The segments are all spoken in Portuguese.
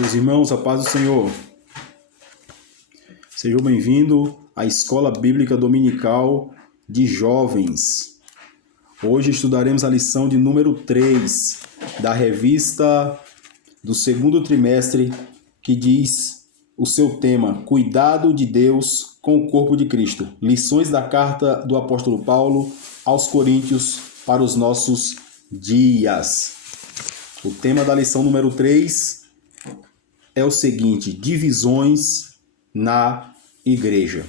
Meus irmãos, a paz do Senhor. Sejam bem-vindos à Escola Bíblica Dominical de Jovens. Hoje estudaremos a lição de número 3 da revista do segundo trimestre, que diz o seu tema: Cuidado de Deus com o corpo de Cristo. Lições da carta do apóstolo Paulo aos Coríntios para os nossos dias. O tema da lição número 3 é o seguinte: divisões na igreja.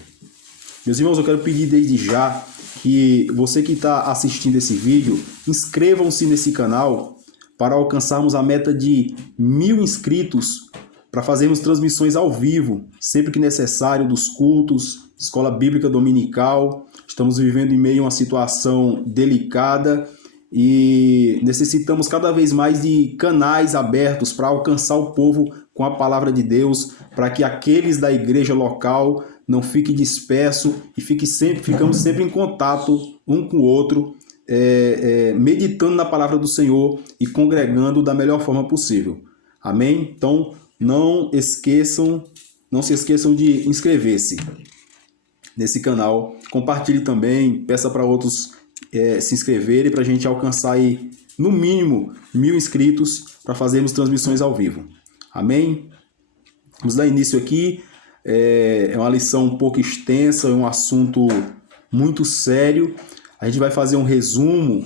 Meus irmãos, eu quero pedir desde já que você que está assistindo esse vídeo, inscrevam-se nesse canal para alcançarmos a meta de 1000 inscritos, para fazermos transmissões ao vivo, sempre que necessário, dos cultos, escola bíblica dominical. Estamos vivendo em meio a uma situação delicada e necessitamos cada vez mais de canais abertos para alcançar o povo com a palavra de Deus, para que aqueles da igreja local não fiquem dispersos e ficamos sempre em contato um com o outro, meditando na palavra do Senhor e congregando da melhor forma possível. Amém? Então, não se esqueçam de inscrever-se nesse canal. Compartilhe também, peça para outros se inscreverem para a gente alcançar aí, no mínimo 1000 inscritos para fazermos transmissões ao vivo. Amém? Vamos dar início aqui. É uma lição um pouco extensa, é um assunto muito sério. A gente vai fazer um resumo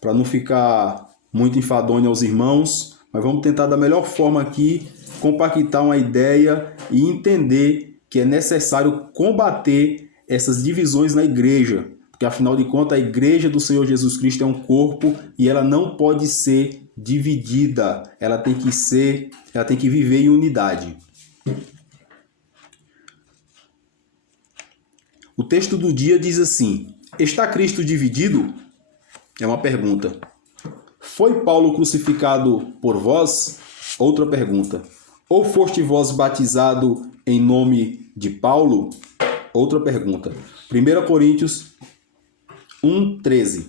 para não ficar muito enfadonho aos irmãos, mas vamos tentar da melhor forma aqui compactar uma ideia e entender que é necessário combater essas divisões na igreja, porque afinal de contas a igreja do Senhor Jesus Cristo é um corpo e ela não pode ser dividida, ela tem que viver em unidade. O texto do dia diz assim: está Cristo dividido? É uma pergunta. Foi Paulo crucificado por vós? Outra pergunta. Ou foste vós batizado em nome de Paulo? Outra pergunta. 1 Coríntios 1:13.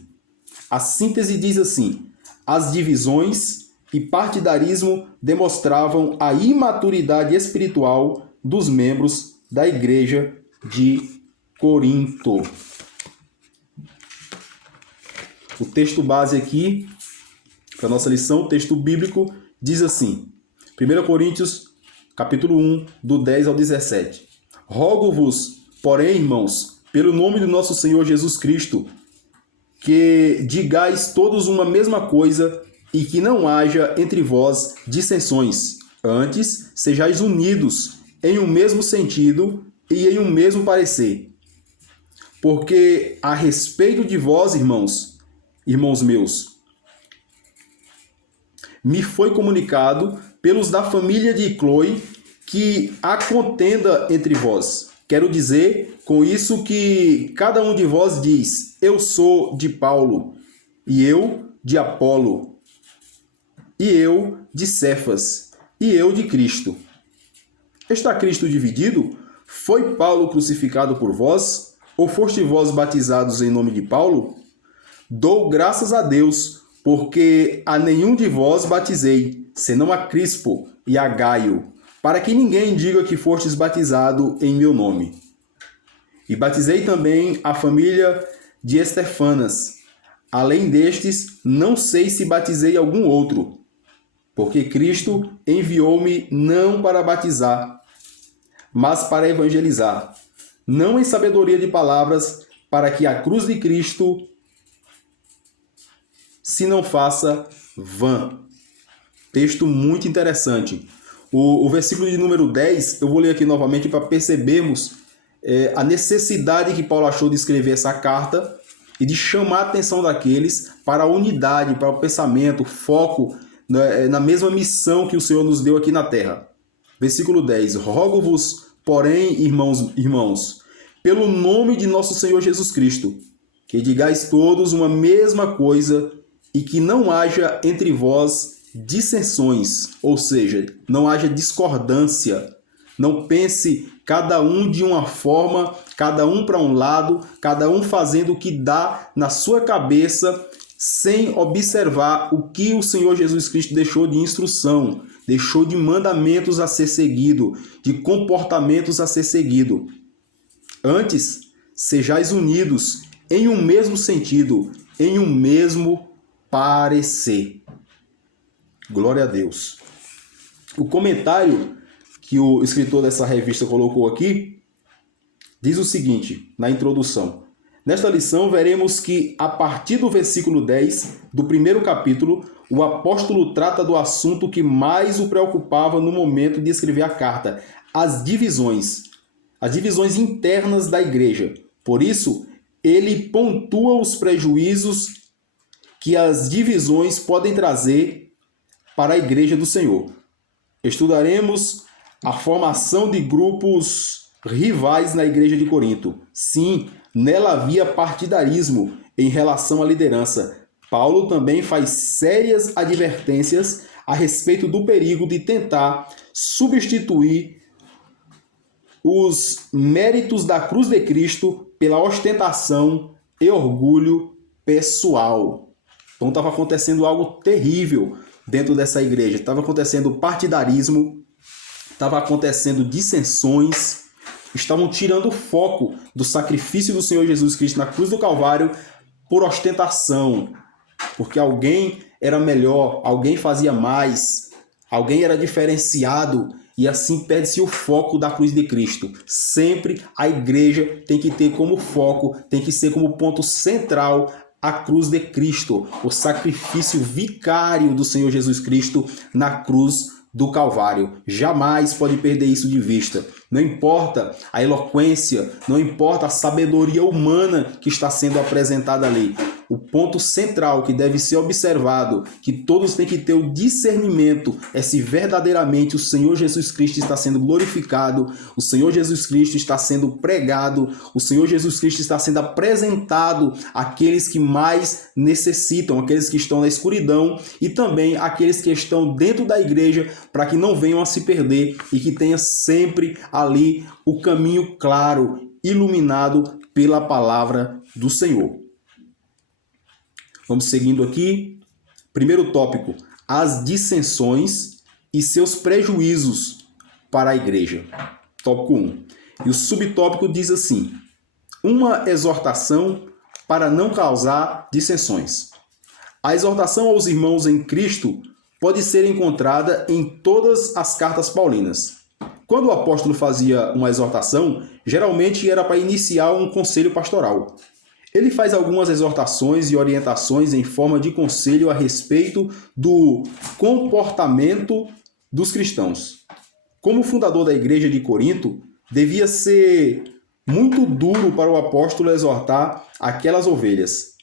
A síntese diz assim: as divisões e partidarismo demonstravam a imaturidade espiritual dos membros da igreja de Corinto. O texto base aqui para a nossa lição, o texto bíblico, diz assim: 1 Coríntios, capítulo 1, do 10 ao 17. Rogo-vos, porém, irmãos, pelo nome do nosso Senhor Jesus Cristo, que digais todos uma mesma coisa e que não haja entre vós dissensões. Antes, sejais unidos em um mesmo sentido e em um mesmo parecer. Porque a respeito de vós, irmãos meus, me foi comunicado pelos da família de Cloe que há contenda entre vós. Quero dizer com isso que cada um de vós diz: eu sou de Paulo, e eu de Apolo, e eu de Cefas, e eu de Cristo. Está Cristo dividido? Foi Paulo crucificado por vós? Ou foste vós batizados em nome de Paulo? Dou graças a Deus, porque a nenhum de vós batizei, senão a Crispo e a Gaio, para que ninguém diga que fostes batizado em meu nome. E batizei também a família de Estefanas. Além destes, não sei se batizei algum outro, porque Cristo enviou-me não para batizar, mas para evangelizar, não em sabedoria de palavras, para que a cruz de Cristo se não faça vã. Texto muito interessante. O versículo de número 10, eu vou ler aqui novamente para percebermos a necessidade que Paulo achou de escrever essa carta e de chamar a atenção daqueles para a unidade, para o pensamento, foco na mesma missão que o Senhor nos deu aqui na terra. Versículo 10. Rogo-vos, porém, irmãos, pelo nome de nosso Senhor Jesus Cristo, que digais todos uma mesma coisa e que não haja entre vós dissensões, ou seja, não haja discordância. Não pense cada um de uma forma, cada um para um lado, cada um fazendo o que dá na sua cabeça sem observar o que o Senhor Jesus Cristo deixou de instrução, deixou de mandamentos a ser seguido, de comportamentos a ser seguido. Antes, sejais unidos em um mesmo sentido, em um mesmo parecer. Glória a Deus. O comentário que o escritor dessa revista colocou aqui diz o seguinte, na introdução. Nesta lição, veremos que, a partir do versículo 10 do primeiro capítulo, o apóstolo trata do assunto que mais o preocupava no momento de escrever a carta, as divisões internas da igreja. Por isso, ele pontua os prejuízos que as divisões podem trazer para a igreja do Senhor. Estudaremos a formação de grupos rivais na igreja de Corinto. Sim, nela havia partidarismo em relação à liderança. Paulo também faz sérias advertências a respeito do perigo de tentar substituir os méritos da cruz de Cristo pela ostentação e orgulho pessoal. Então estava acontecendo algo terrível dentro dessa igreja. Estava acontecendo partidarismo, estava acontecendo dissensões, estavam tirando o foco do sacrifício do Senhor Jesus Cristo na cruz do Calvário por ostentação, porque alguém era melhor, alguém fazia mais, alguém era diferenciado, e assim perde-se o foco da cruz de Cristo. Sempre a igreja tem que ter como foco, tem que ser como ponto central a cruz de Cristo, o sacrifício vicário do Senhor Jesus Cristo na cruz do Calvário. Jamais pode perder isso de vista. Não importa a eloquência, não importa a sabedoria humana que está sendo apresentada ali. O ponto central que deve ser observado, que todos têm que ter o discernimento, é se verdadeiramente o Senhor Jesus Cristo está sendo glorificado, o Senhor Jesus Cristo está sendo pregado, o Senhor Jesus Cristo está sendo apresentado àqueles que mais necessitam, aqueles que estão na escuridão e também àqueles que estão dentro da igreja, para que não venham a se perder e que tenha sempre ali o caminho claro, iluminado pela palavra do Senhor. Vamos seguindo aqui. Primeiro tópico, as dissensões e seus prejuízos para a igreja. Tópico 1. E o subtópico diz assim: uma exortação para não causar dissensões. A exortação aos irmãos em Cristo pode ser encontrada em todas as cartas paulinas. Quando o apóstolo fazia uma exortação, geralmente era para iniciar um conselho pastoral. Ele faz algumas exortações e orientações em forma de conselho a respeito do comportamento dos cristãos. Como fundador da igreja de Corinto, devia ser muito duro para o apóstolo exortar aquelas ovelhas.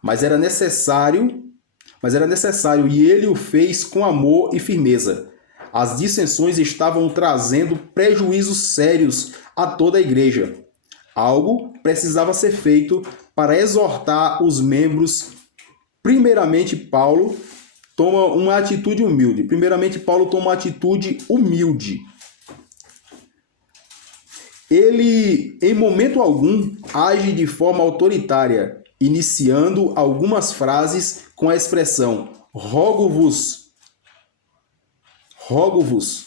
Mas era necessário e ele o fez com amor e firmeza. As dissensões estavam trazendo prejuízos sérios a toda a igreja. Algo precisava ser feito para exortar os membros. Primeiramente, Paulo toma uma atitude humilde. Ele, em momento algum, age de forma autoritária, iniciando algumas frases com a expressão rogo-vos. Rogo-vos.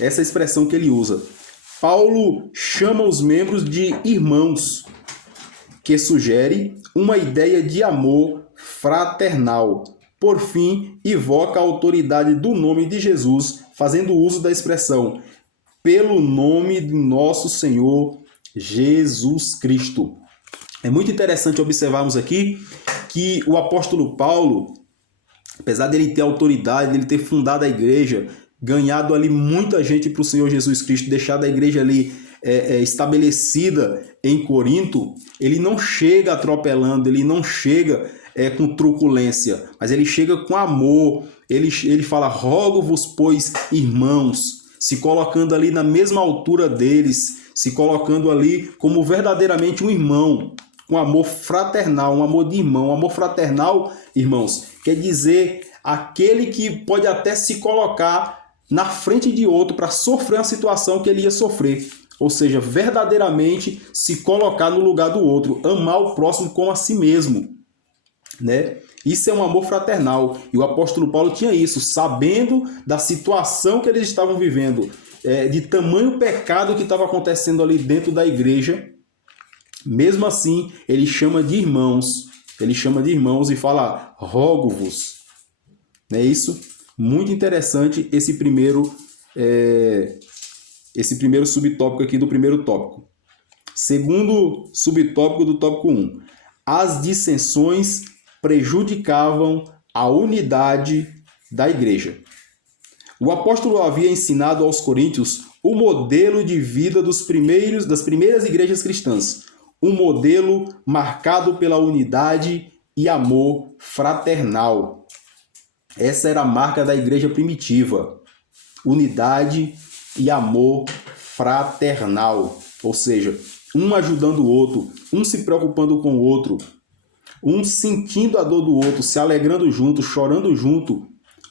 Essa é a expressão que ele usa. Paulo chama os membros de irmãos, que sugere uma ideia de amor fraternal. Por fim, evoca a autoridade do nome de Jesus, fazendo uso da expressão pelo nome de nosso Senhor Jesus Cristo. É muito interessante observarmos aqui que o apóstolo Paulo, apesar dele ter autoridade, dele ter fundado a igreja, ganhado ali muita gente para o Senhor Jesus Cristo, deixado a igreja ali estabelecida em Corinto, ele não chega atropelando, ele não chega com truculência, mas ele chega com amor. Ele fala, rogo-vos, pois, irmãos, se colocando ali na mesma altura deles, se colocando ali como verdadeiramente um irmão, com amor fraternal, um amor de irmão. Um amor fraternal, irmãos, quer dizer aquele que pode até se colocar na frente de outro para sofrer uma situação que ele ia sofrer. Ou seja, verdadeiramente se colocar no lugar do outro, amar o próximo como a si mesmo. né? Isso é um amor fraternal. E o apóstolo Paulo tinha isso, sabendo da situação que eles estavam vivendo, de tamanho pecado que estava acontecendo ali dentro da igreja. Mesmo assim, ele chama de irmãos. Ele chama de irmãos e fala, rogo-vos. Não é isso? Muito interessante esse primeiro subtópico aqui do primeiro tópico. Segundo subtópico do tópico 1. As dissensões prejudicavam a unidade da igreja. O apóstolo havia ensinado aos coríntios o modelo de vida das primeiras igrejas cristãs, um modelo marcado pela unidade e amor fraternal. Essa era a marca da igreja primitiva, unidade e amor fraternal, ou seja, um ajudando o outro, um se preocupando com o outro, um sentindo a dor do outro, se alegrando junto, chorando junto,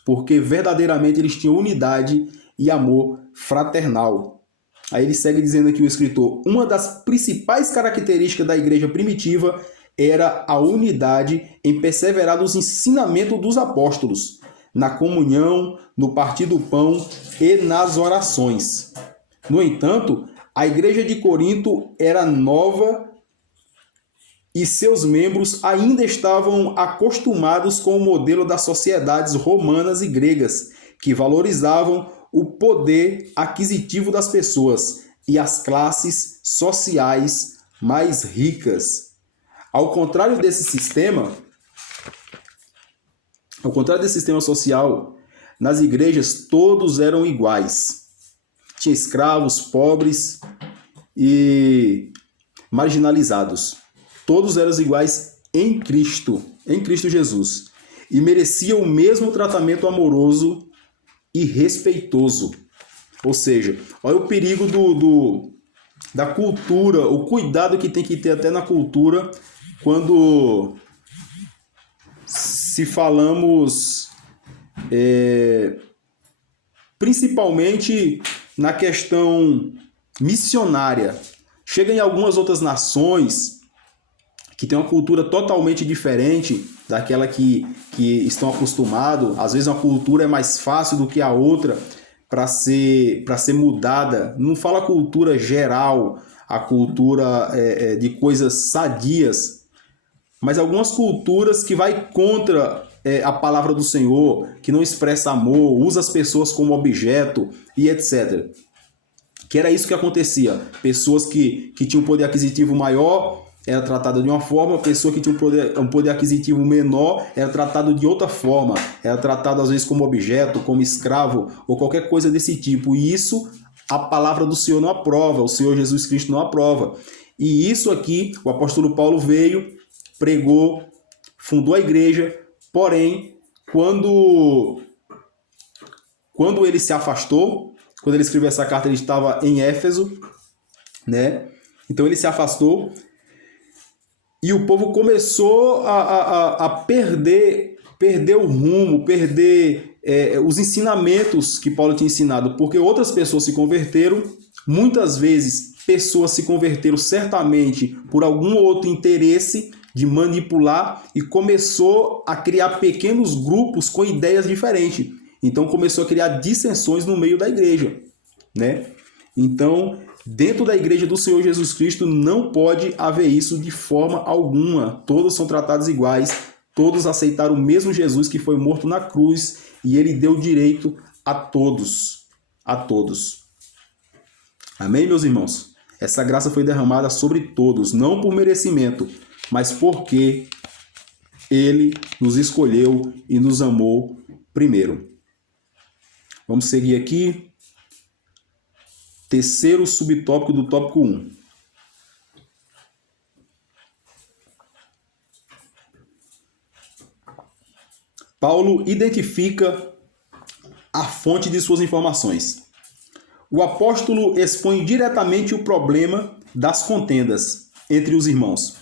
porque verdadeiramente eles tinham unidade e amor fraternal. Aí ele segue dizendo aqui o escritor, uma das principais características da igreja primitiva era a unidade em perseverar nos ensinamentos dos apóstolos, na comunhão, no partir do pão e nas orações. No entanto, a igreja de Corinto era nova e seus membros ainda estavam acostumados com o modelo das sociedades romanas e gregas, que valorizavam o poder aquisitivo das pessoas e as classes sociais mais ricas. Ao contrário desse sistema social, nas igrejas todos eram iguais. Tinha escravos, pobres e marginalizados. Todos eram iguais em Cristo Jesus, e mereciam o mesmo tratamento amoroso e respeitoso. Ou seja, olha o perigo da cultura, o cuidado que tem que ter até na cultura quando se falamos principalmente na questão missionária. Chega em algumas outras nações que tem uma cultura totalmente diferente daquela que estão acostumados. Às vezes uma cultura é mais fácil do que a outra para ser mudada. Não fala a cultura geral, a cultura de coisas sadias, mas algumas culturas que vai contra a palavra do Senhor, que não expressa amor, usa as pessoas como objeto e etc. Que era isso que acontecia. Pessoas que tinham um poder aquisitivo maior era tratada de uma forma, a pessoa que tinha um poder aquisitivo menor era tratada de outra forma, era tratado às vezes como objeto, como escravo ou qualquer coisa desse tipo. E isso a palavra do Senhor não aprova, o Senhor Jesus Cristo não aprova. E isso aqui, o apóstolo Paulo veio, pregou, fundou a igreja, porém, quando ele se afastou, quando ele escreveu essa carta, ele estava em Éfeso, né? Então ele se afastou, e o povo começou a perder o rumo, perder os ensinamentos que Paulo tinha ensinado, porque outras pessoas se converteram. Muitas vezes, pessoas se converteram certamente por algum outro interesse de manipular e começou a criar pequenos grupos com ideias diferentes. Então, começou a criar dissensões no meio da igreja, né? Então, dentro da igreja do Senhor Jesus Cristo não pode haver isso de forma alguma. Todos são tratados iguais, todos aceitaram o mesmo Jesus que foi morto na cruz e ele deu direito a todos. A todos. Amém, meus irmãos? Essa graça foi derramada sobre todos, não por merecimento, mas porque ele nos escolheu e nos amou primeiro. Vamos seguir aqui. Terceiro subtópico do tópico 1. Paulo identifica a fonte de suas informações. O apóstolo expõe diretamente o problema das contendas entre os irmãos.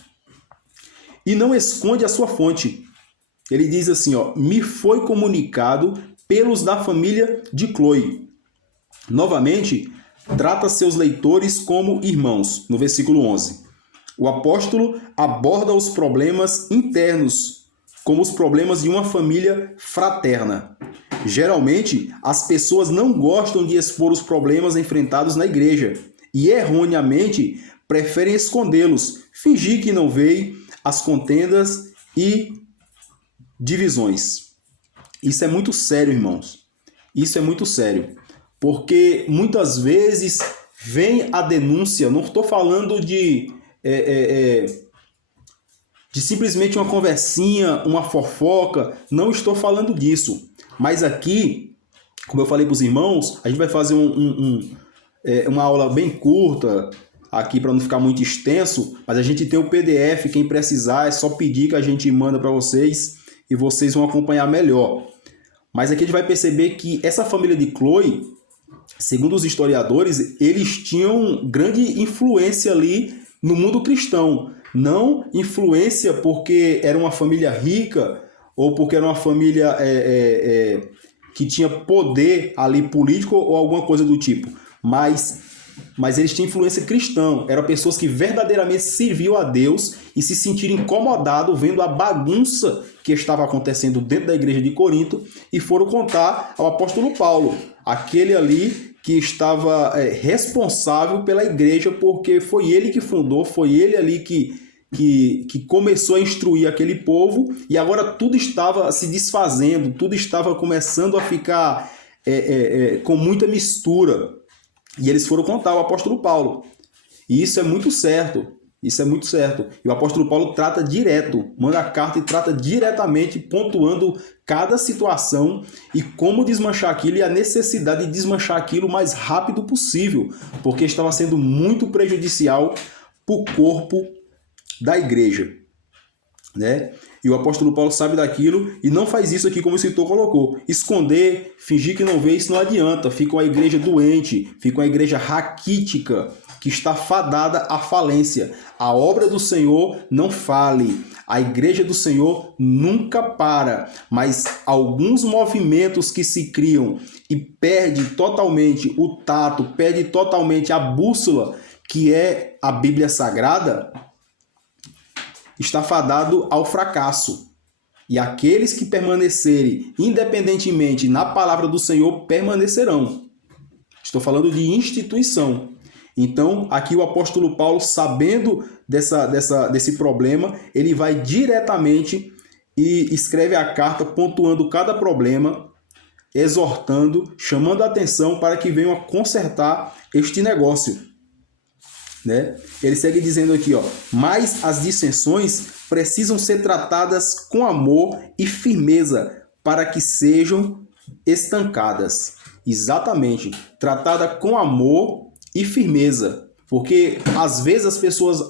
E não esconde a sua fonte. Ele diz assim, me foi comunicado pelos da família de Cloe. Novamente, trata seus leitores como irmãos, no versículo 11. O apóstolo aborda os problemas internos como os problemas de uma família fraterna. Geralmente, as pessoas não gostam de expor os problemas enfrentados na igreja e, erroneamente, preferem escondê-los, fingir que não veem as contendas e divisões. Isso é muito sério, irmãos. Isso é muito sério. Porque muitas vezes vem a denúncia, não estou falando de simplesmente uma conversinha, uma fofoca, não estou falando disso. Mas aqui, como eu falei para os irmãos, a gente vai fazer uma aula bem curta aqui para não ficar muito extenso, mas a gente tem o PDF, quem precisar é só pedir que a gente manda para vocês e vocês vão acompanhar melhor. Mas aqui a gente vai perceber que essa família de Chloe, segundo os historiadores, eles tinham grande influência ali no mundo cristão. Não influência porque era uma família rica ou porque era uma família que tinha poder ali político ou alguma coisa do tipo. Mas eles tinham influência cristã. Eram pessoas que verdadeiramente serviam a Deus e se sentiram incomodados vendo a bagunça que estava acontecendo dentro da igreja de Corinto e foram contar ao apóstolo Paulo, aquele ali que estava responsável pela igreja, porque foi ele que fundou, foi ele ali que começou a instruir aquele povo, e agora tudo estava se desfazendo, tudo estava começando a ficar com muita mistura. E eles foram contar ao apóstolo Paulo. E isso é muito certo. Isso é muito certo. E o apóstolo Paulo trata direto, manda a carta e trata diretamente, pontuando cada situação e como desmanchar aquilo e a necessidade de desmanchar aquilo o mais rápido possível, porque estava sendo muito prejudicial para o corpo da igreja, né? E o apóstolo Paulo sabe daquilo e não faz isso aqui como o escritor colocou. Esconder, fingir que não vê, isso não adianta. Fica uma igreja doente, fica uma igreja raquítica, que está fadada à falência. A obra do Senhor não fale. A igreja do Senhor nunca para. Mas alguns movimentos que se criam e perde totalmente o tato, perde totalmente a bússola, que é a Bíblia Sagrada, está fadado ao fracasso. E aqueles que permanecerem independentemente na palavra do Senhor permanecerão. Estou falando de instituição. Então, aqui o apóstolo Paulo, sabendo desse problema, ele vai diretamente e escreve a carta pontuando cada problema, exortando, chamando a atenção para que venham a consertar este negócio, né? Ele segue dizendo aqui, mas as dissensões precisam ser tratadas com amor e firmeza para que sejam estancadas. Exatamente, tratada com amor e firmeza, porque às vezes as pessoas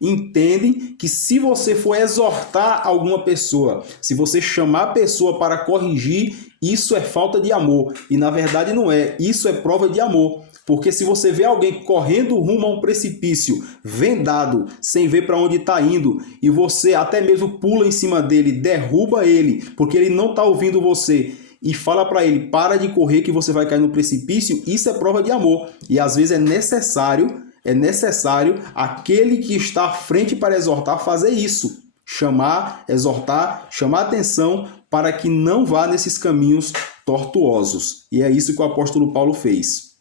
entendem que se você for exortar alguma pessoa, se você chamar a pessoa para corrigir, isso é falta de amor, e na verdade não é, isso é prova de amor. Porque se você vê alguém correndo rumo a um precipício, vendado, sem ver para onde está indo, e você até mesmo pula em cima dele, derruba ele, porque ele não está ouvindo você, e fala para ele, para de correr que você vai cair no precipício, isso é prova de amor. E às vezes é necessário aquele que está à frente para exortar fazer isso. Chamar, exortar, chamar atenção para que não vá nesses caminhos tortuosos. E é isso que o apóstolo Paulo fez.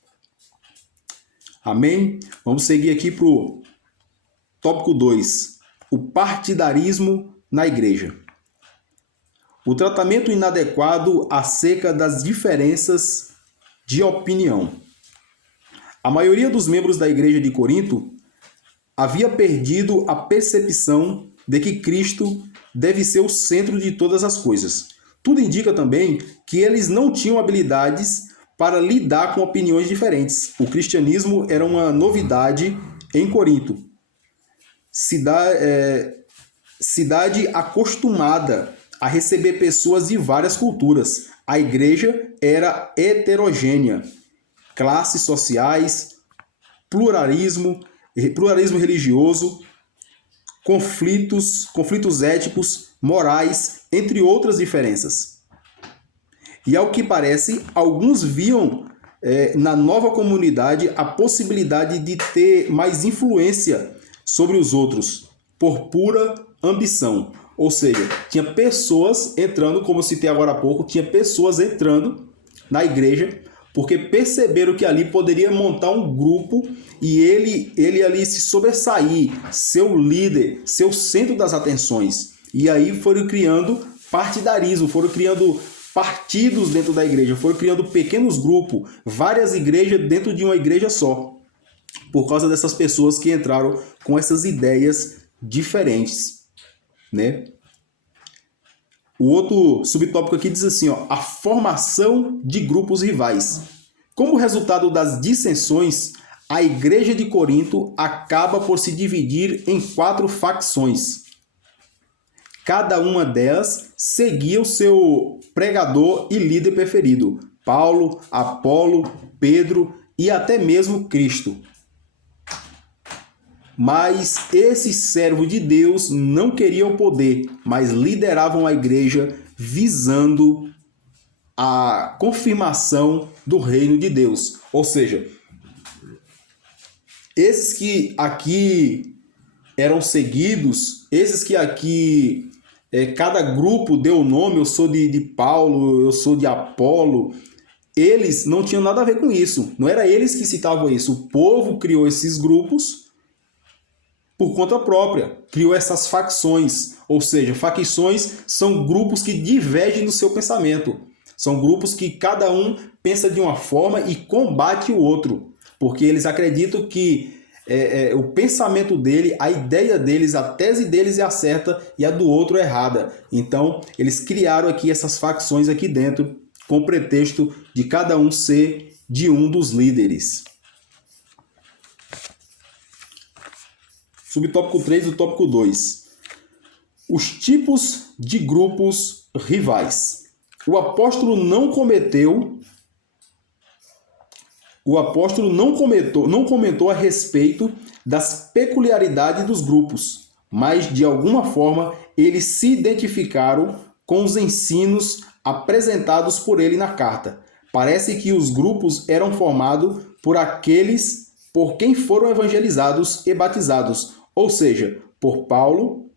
Amém? Vamos seguir aqui para o tópico 2. O partidarismo na igreja. O tratamento inadequado acerca das diferenças de opinião. A maioria dos membros da igreja de Corinto havia perdido a percepção de que Cristo deve ser o centro de todas as coisas. Tudo indica também que eles não tinham habilidades para lidar com opiniões diferentes. O cristianismo era uma novidade em Corinto. Cidade acostumada a receber pessoas de várias culturas. A igreja era heterogênea. Classes sociais, pluralismo religioso, conflitos éticos, morais, entre outras diferenças. E ao que parece, alguns viam na nova comunidade a possibilidade de ter mais influência sobre os outros, por pura ambição. Ou seja, tinha pessoas entrando, como eu citei agora há pouco, tinha pessoas entrando na igreja porque perceberam que ali poderia montar um grupo e ele ali se sobressair, ser o líder, ser o centro das atenções. E aí foram criando partidarismo, foram criando partidos dentro da igreja, foram criando pequenos grupos, várias igrejas dentro de uma igreja só, por causa dessas pessoas que entraram com essas ideias diferentes, né? O outro subtópico aqui diz assim, ó, a formação de grupos rivais. Como resultado das dissensões, a igreja de Corinto acaba por se dividir em 4 facções. Cada uma delas seguia o seu pregador e líder preferido, Paulo, Apolo, Pedro e até mesmo Cristo. Mas esses servos de Deus não queriam poder, mas lideravam a igreja visando a confirmação do reino de Deus. Ou seja, esses que aqui eram seguidos, esses que aqui cada grupo deu o nome, eu sou de Paulo, eu sou de Apolo, eles não tinham nada a ver com isso. Não era eles que citavam isso. O povo criou esses grupos por conta própria, criou essas facções. Ou seja, facções são grupos que divergem do seu pensamento. São grupos que cada um pensa de uma forma e combate o outro. Porque eles acreditam que o pensamento dele, a ideia deles, a tese deles é a certa e a do outro é errada. Então, eles criaram aqui essas facções aqui dentro, com o pretexto de cada um ser de um dos líderes. Subtópico 3 do tópico 2. Os tipos de grupos rivais. O apóstolo não comentou a respeito das peculiaridades dos grupos, mas de alguma forma eles se identificaram com os ensinos apresentados por ele na carta. Parece que os grupos eram formados por aqueles por quem foram evangelizados e batizados, ou seja, por Paulo,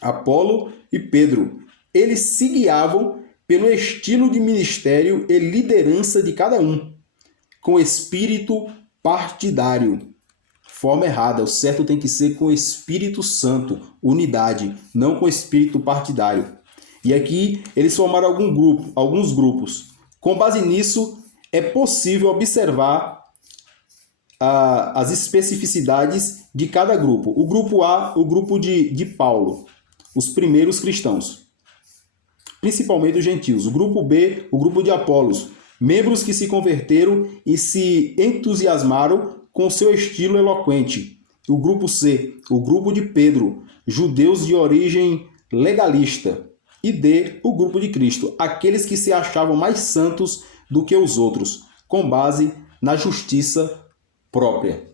Apolo e Pedro. Eles se guiavam pelo estilo de ministério e liderança de cada um, com espírito partidário. Forma errada, o certo tem que ser com Espírito Santo, unidade, não com espírito partidário. E aqui eles formaram alguns grupos. Com base nisso, é possível observar as especificidades de cada grupo. O grupo A, o grupo de Paulo, os primeiros cristãos, principalmente os gentios. O grupo B, o grupo de Apolos, membros que se converteram e se entusiasmaram com seu estilo eloquente. O grupo C, o grupo de Pedro, judeus de origem legalista. E D, o grupo de Cristo, aqueles que se achavam mais santos do que os outros, com base na justiça própria.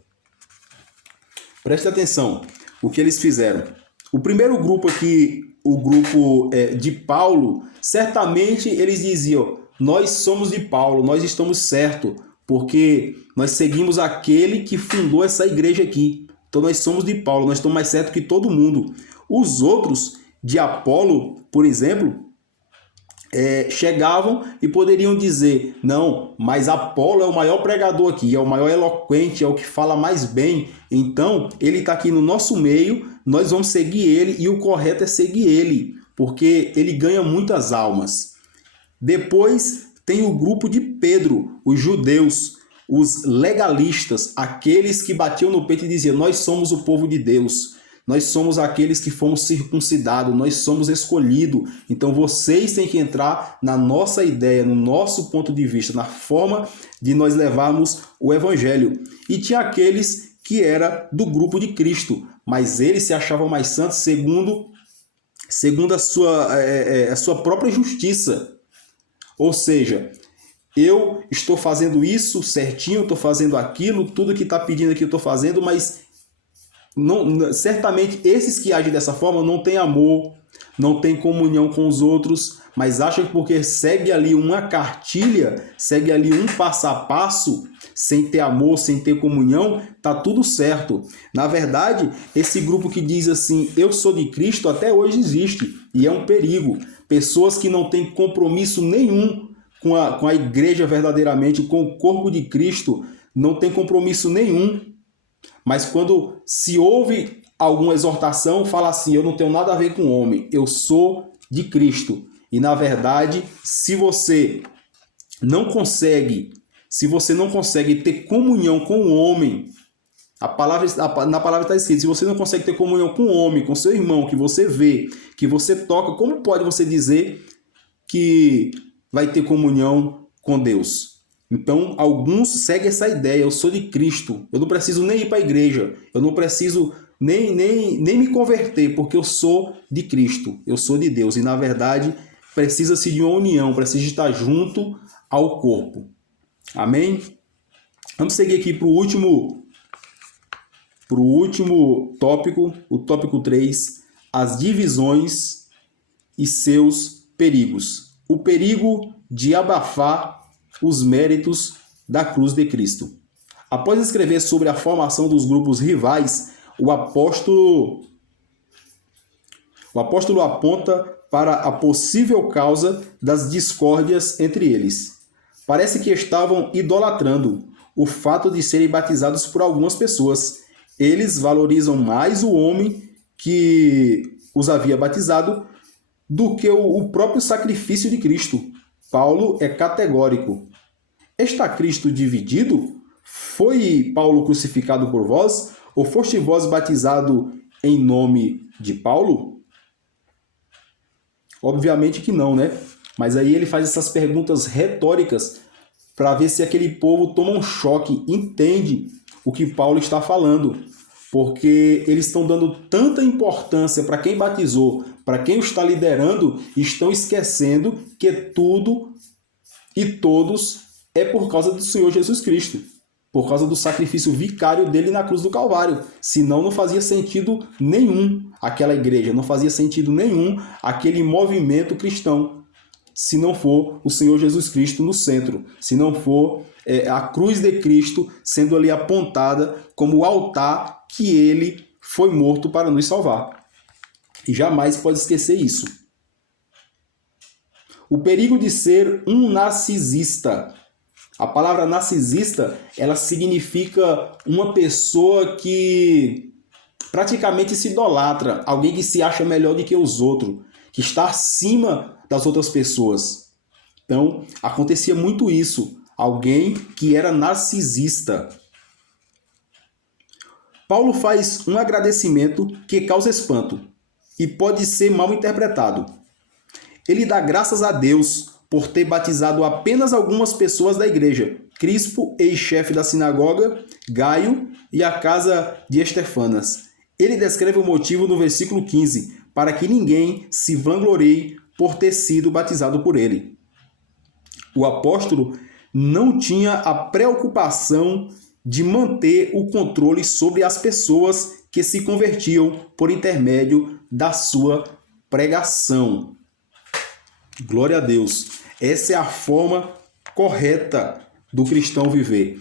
Preste atenção, o que eles fizeram. O primeiro grupo aqui, o grupo de Paulo, certamente eles diziam: nós somos de Paulo, nós estamos certos, porque nós seguimos aquele que fundou essa igreja aqui. Então nós somos de Paulo, nós estamos mais certos que todo mundo. Os outros, de Apolo, por exemplo, chegavam e poderiam dizer: não, mas Apolo é o maior pregador aqui, é o maior eloquente, é o que fala mais bem, então ele está aqui no nosso meio, nós vamos seguir ele e o correto é seguir ele, porque ele ganha muitas almas. Depois tem o grupo de Pedro, os judeus, os legalistas, aqueles que batiam no peito e diziam: nós somos o povo de Deus, nós somos aqueles que fomos circuncidados, nós somos escolhidos, então vocês têm que entrar na nossa ideia, no nosso ponto de vista, na forma de nós levarmos o evangelho. E tinha aqueles que era do grupo de Cristo, mas eles se achavam mais santos segundo a sua própria justiça. Ou seja, eu estou fazendo isso certinho, estou fazendo aquilo, tudo que está pedindo aqui eu estou fazendo, mas certamente esses que agem dessa forma não têm amor, não tem comunhão com os outros, mas acha que porque segue ali uma cartilha, segue ali um passo a passo, sem ter amor, sem ter comunhão, tá tudo certo. Na verdade, esse grupo que diz assim, eu sou de Cristo, até hoje existe, e é um perigo. Pessoas que não têm compromisso nenhum com a igreja verdadeiramente, com o corpo de Cristo, não tem compromisso nenhum. Mas quando se ouve alguma exortação, fala assim, eu não tenho nada a ver com o homem, eu sou de Cristo. E na verdade, se você não consegue ter comunhão com o homem, na palavra está escrito, se você não consegue ter comunhão com o homem, com seu irmão, que você vê, que você toca, como pode você dizer que vai ter comunhão com Deus? Então, alguns seguem essa ideia, eu sou de Cristo, eu não preciso nem ir para a igreja, eu não preciso nem me converter, porque eu sou de Cristo, eu sou de Deus. E, na verdade, precisa-se de uma união, precisa estar junto ao corpo. Amém? Vamos seguir aqui para o último tópico, o tópico 3, as divisões e seus perigos. O perigo de abafar os méritos da cruz de Cristo. Após escrever sobre a formação dos grupos rivais, o apóstolo aponta para a possível causa das discórdias entre eles. Parece que estavam idolatrando o fato de serem batizados por algumas pessoas. Eles valorizam mais o homem que os havia batizado do que o próprio sacrifício de Cristo. Paulo é categórico. Está Cristo dividido? Foi Paulo crucificado por vós? Ou foste vós batizado em nome de Paulo? Obviamente que não, né? Mas aí ele faz essas perguntas retóricas para ver se aquele povo toma um choque, entende o que Paulo está falando. Porque eles estão dando tanta importância para quem batizou, para quem o está liderando, e estão esquecendo que tudo e todos é por causa do Senhor Jesus Cristo. Por causa do sacrifício vicário dele na cruz do Calvário. Senão não fazia sentido nenhum aquela igreja, não fazia sentido nenhum aquele movimento cristão, se não for o Senhor Jesus Cristo no centro, se não for a cruz de Cristo sendo ali apontada como o altar que ele foi morto para nos salvar. E jamais pode esquecer isso. O perigo de ser um narcisista. A palavra narcisista, ela significa uma pessoa que praticamente se idolatra, alguém que se acha melhor do que os outros, que está acima das outras pessoas. Então, acontecia muito isso, alguém que era narcisista. Paulo faz um agradecimento que causa espanto e pode ser mal interpretado. Ele dá graças a Deus por ter batizado apenas algumas pessoas da igreja, Crispo, ex-chefe da sinagoga, Gaio e a casa de Estefanas. Ele descreve o motivo no versículo 15, para que ninguém se vanglorie por ter sido batizado por ele. O apóstolo não tinha a preocupação de manter o controle sobre as pessoas que se convertiam por intermédio da sua pregação. Glória a Deus. Essa é a forma correta do cristão viver.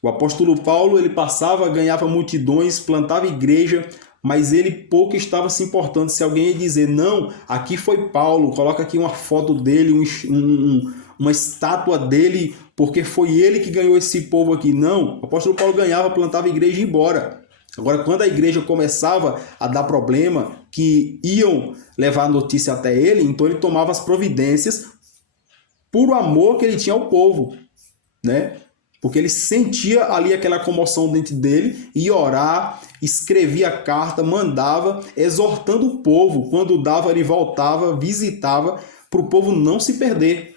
O apóstolo Paulo, ele passava, ganhava multidões, plantava igreja, mas ele pouco estava se importando. Se alguém ia dizer, não, aqui foi Paulo, coloca aqui uma foto dele, uma estátua dele, porque foi ele que ganhou esse povo aqui. Não, o apóstolo Paulo ganhava, plantava igreja e ia embora. Agora, quando a igreja começava a dar problema, que iam levar a notícia até ele, então ele tomava as providências por amor que ele tinha ao povo, né? Porque ele sentia ali aquela comoção dentro dele, ia orar, escrevia carta, mandava, exortando o povo. Quando dava, ele voltava, visitava, para o povo não se perder.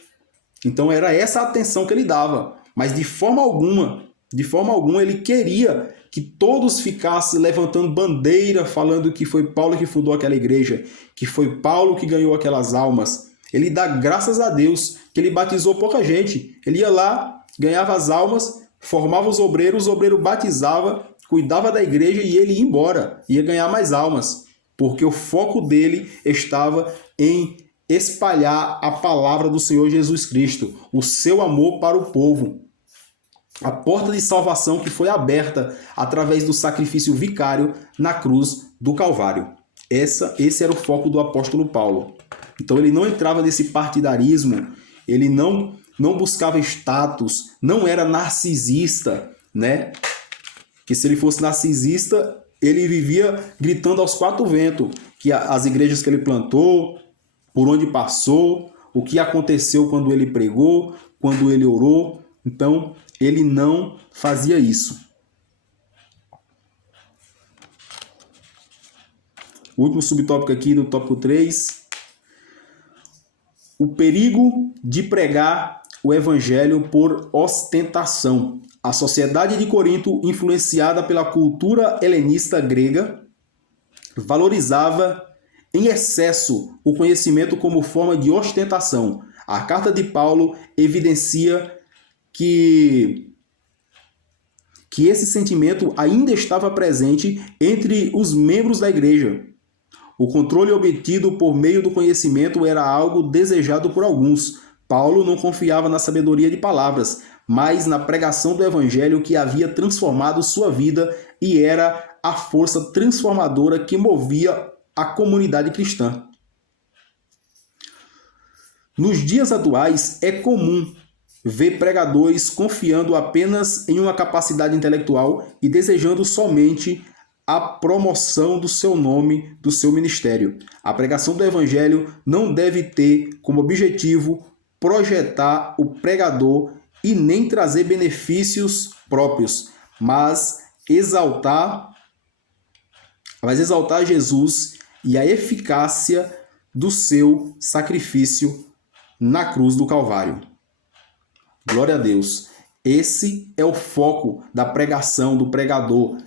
Então era essa a atenção que ele dava. Mas de forma alguma ele queria que todos ficassem levantando bandeira, falando que foi Paulo que fundou aquela igreja, que foi Paulo que ganhou aquelas almas. Ele dá graças a Deus que ele batizou pouca gente. Ele ia lá, ganhava as almas, formava os obreiros, o obreiro batizava, cuidava da igreja e ele ia embora, ia ganhar mais almas. porque o foco dele estava em espalhar a palavra do Senhor Jesus Cristo, o seu amor para o povo. A porta de salvação que foi aberta através do sacrifício vicário na cruz do Calvário. Esse era o foco do apóstolo Paulo. Então ele não entrava nesse partidarismo, ele não buscava status, não era narcisista, né? Que se ele fosse narcisista, ele vivia gritando aos quatro ventos que as igrejas que ele plantou, por onde passou, o que aconteceu quando ele pregou, quando ele orou. Então, ele não fazia isso. O último subtópico aqui do tópico 3. O perigo de pregar o evangelho por ostentação. A sociedade de Corinto, influenciada pela cultura helenista grega, valorizava em excesso o conhecimento como forma de ostentação. A carta de Paulo evidencia que esse sentimento ainda estava presente entre os membros da igreja. O controle obtido por meio do conhecimento era algo desejado por alguns. Paulo não confiava na sabedoria de palavras, mas na pregação do evangelho que havia transformado sua vida e era a força transformadora que movia a comunidade cristã. Nos dias atuais, é comum ver pregadores confiando apenas em uma capacidade intelectual e desejando somente a promoção do seu nome, do seu ministério. A pregação do evangelho não deve ter como objetivo projetar o pregador e nem trazer benefícios próprios, mas exaltar Jesus e a eficácia do seu sacrifício na cruz do Calvário. Glória a Deus. Esse é o foco da pregação, do pregador.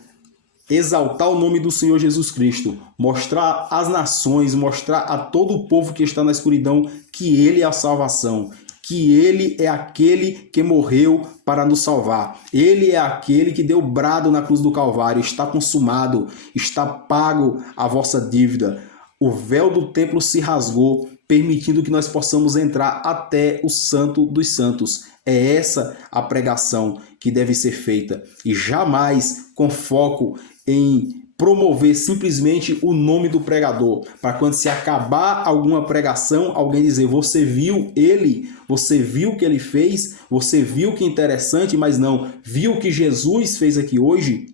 Exaltar o nome do Senhor Jesus Cristo. Mostrar às nações, mostrar a todo o povo que está na escuridão que Ele é a salvação. Que Ele é aquele que morreu para nos salvar. Ele é aquele que deu brado na cruz do Calvário. Está consumado, está pago a vossa dívida. O véu do templo se rasgou, permitindo que nós possamos entrar até o Santo dos Santos. É essa a pregação que deve ser feita. E jamais com foco em promover simplesmente o nome do pregador, para quando se acabar alguma pregação, alguém dizer, você viu ele, você viu o que ele fez, você viu que interessante, mas não, viu o que Jesus fez aqui hoje?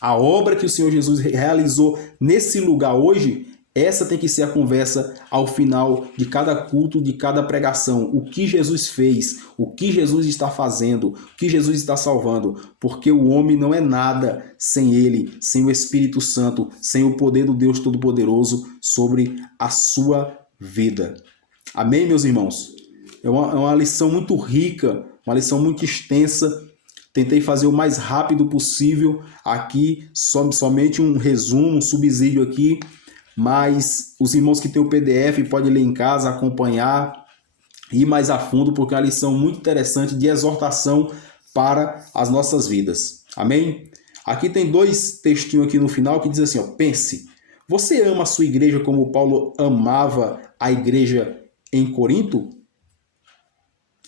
A obra que o Senhor Jesus realizou nesse lugar hoje, essa tem que ser a conversa ao final de cada culto, de cada pregação. O que Jesus fez, o que Jesus está fazendo, o que Jesus está salvando. Porque o homem não é nada sem ele, sem o Espírito Santo, sem o poder do Deus Todo-Poderoso sobre a sua vida. Amém, meus irmãos? É uma lição muito rica, uma lição muito extensa. Tentei fazer o mais rápido possível aqui, somente um resumo, um subsídio aqui. Mas os irmãos que têm o PDF podem ler em casa, acompanhar, ir mais a fundo, porque é uma lição muito interessante de exortação para as nossas vidas. Amém? Aqui tem 2 textinhos aqui no final que diz assim, ó, pense, você ama a sua igreja como Paulo amava a igreja em Corinto?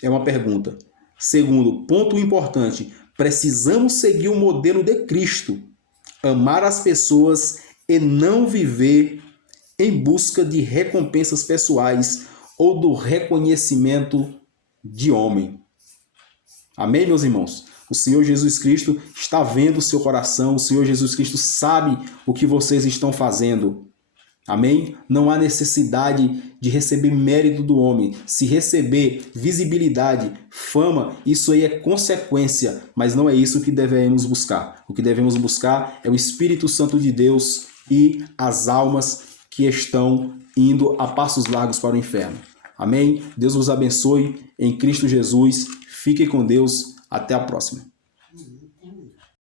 É uma pergunta. Segundo, ponto importante, precisamos seguir o modelo de Cristo, amar as pessoas e não viver em busca de recompensas pessoais ou do reconhecimento de homem. Amém, meus irmãos? O Senhor Jesus Cristo está vendo o seu coração, o Senhor Jesus Cristo sabe o que vocês estão fazendo. Amém? Não há necessidade de receber mérito do homem. Se receber visibilidade, fama, isso aí é consequência, mas não é isso que devemos buscar. O que devemos buscar é o Espírito Santo de Deus e as almas que estão indo a passos largos para o inferno. Amém? Deus vos abençoe em Cristo Jesus. Fiquem com Deus. Até a próxima.